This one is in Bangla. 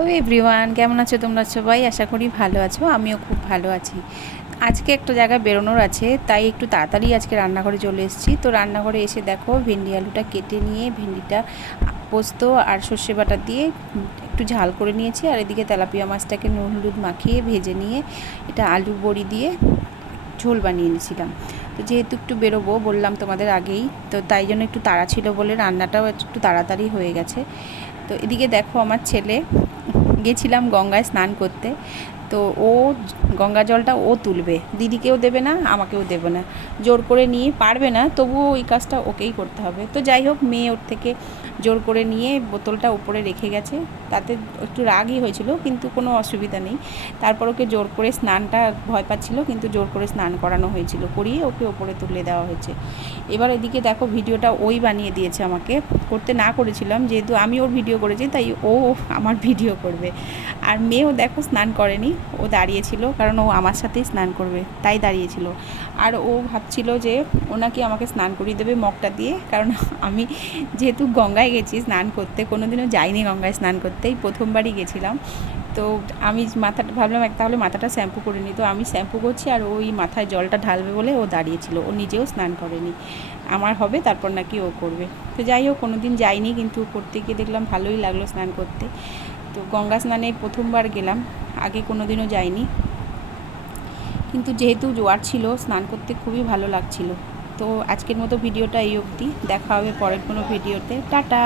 তো এভরিওয়ান, কেমন আছো তোমরা সবাই? আশা করি ভালো আছো, আমিও খুব ভালো আছি। আজকে একটা জায়গায় বেরোনোর আছে, তাই একটু তাড়াতাড়ি আজকে রান্নাঘরে চলে এসেছি। তো রান্নাঘরে এসে দেখো, ভেন্ডি আলুটা কেটে নিয়ে ভেন্ডিটা পোস্ত আর সর্ষে বাটা দিয়ে একটু ঝাল করে নিয়েছি। আর এদিকে তেলাপিয়া মাছটাকে নুন হলুদ মাখিয়ে ভেজে নিয়ে এটা আলু বড়ি দিয়ে ঝোল বানিয়ে নিয়েছিলাম। তো যেহেতু একটু বেরোবো, বললাম তোমাদের আগেই, তো তাই জন্য একটু তাড়া ছিল বলে রান্নাটাও একটু তাড়াতাড়ি হয়ে গেছে। তো এদিকে দেখো আমার ছেলে গেছিলাম গঙ্গায় স্নান করতে। তো ও গঙ্গা জলটা ও তুলবে। দিদিকেও দেবে না, আমাকেও দেবে না। জোর করে নিয়ে পারবে না, তবুও ওই কাজটা ওকেই করতে হবে। তো যাই হোক, মেয়ে ওর থেকে জোর করে নিয়ে বোতলটা উপরে রেখে গেছে। তাতে একটু রাগই হয়েছিল, কিন্তু কোনো অসুবিধা নেই। তারপর ওকে জোর করে স্নানটা ভয় পাচ্ছিল, কিন্তু জোর করে স্নান করানো হয়েছিল। করিয়ে ওকে ওপরে তুলে দেওয়া হয়েছে। এবার এদিকে দেখো, ভিডিওটা ওই বানিয়ে দিয়েছে আমাকে। করতে না করেছিলাম, যেহেতু আমি ওর ভিডিও করেছি, তাই ও আমার ভিডিও করবে। আর মেয়েও দেখো, স্নান করেনি। ও দাঁড়িয়েছিল, কারণ ও আমার সাথেই স্নান করবে, তাই দাঁড়িয়েছিল। আর ও ভাবছিল যে ও নাকি আমাকে স্নান করিয়ে দেবে মগটা দিয়ে, কারণ আমি যেহেতু গঙ্গায় গেছি স্নান করতে কোনো দিনও যাইনি গঙ্গায় স্নান করতেই, প্রথমবারই গেছিলাম। তো আমি মাথাটা ভাবলাম এক, তাহলে মাথাটা শ্যাম্পু করে নিই। তো আমি শ্যাম্পু করছি আর ওই মাথায় জলটা ঢালবে বলে ও দাঁড়িয়েছিল। ও নিজেও স্নান করেনি। আমার হবে, তারপর নাকি ও করবে। তো যাই হোক কোনো দিন যাইনি, কিন্তু করতে গিয়ে দেখলাম ভালোই লাগল স্নান করতে। তো গঙ্গা স্নানে প্রথমবার গেলাম। আগে কোনো দিনও যাইনি। কিন্তু যেহেতু জোয়ার ছিল, স্নান করতে খুবই ভালো লাগছিল। তো আজকের মতো ভিডিওটা এই অবধি। দেখা হবে পরের কোনো ভিডিওতে। টাটা!